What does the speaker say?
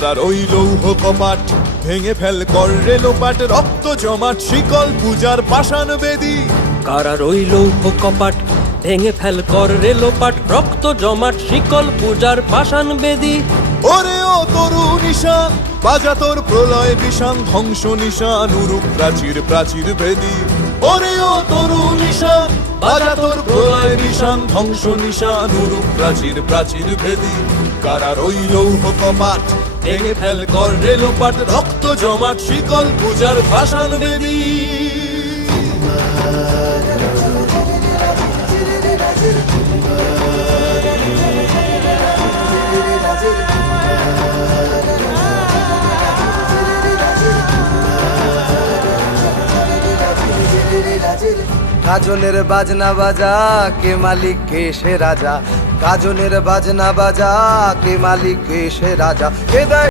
কারার ওই লৌহ কপাট ভেঙে ফেল কর রেলোপাট, রক্ত জমাট শিকল পূজার পাষাণ বেদী। কারার ওই লৌহ কপাট ভেঙে ফেল কর রেলোপাট, রক্ত জমাট শিকল পূজার পাষাণ বেদী। ওরে ও তরু নিশান বাজা তোর প্রলয় বিষান, ধ্বংস নিশান উরুক প্রাচীর প্রাচীর ভেদী। ওরে ও তরু নিশান বাজা তোর প্রলয় বিষান, ধ্বংস নিশান উরুক প্রাচীর প্রাচীর ভেদী। কারার ওই লৌহ কপাট ভেঙে ফেল কর রেলোপাট, রক্ত জমাট শিকল পূজার পাষাণ বেদী। গাজনের বাজনা বাজা, কে মালিক কে সে রাজা। গাজনের বাজনা বাজা, কে মালিক কে সে রাজা। কে দেয়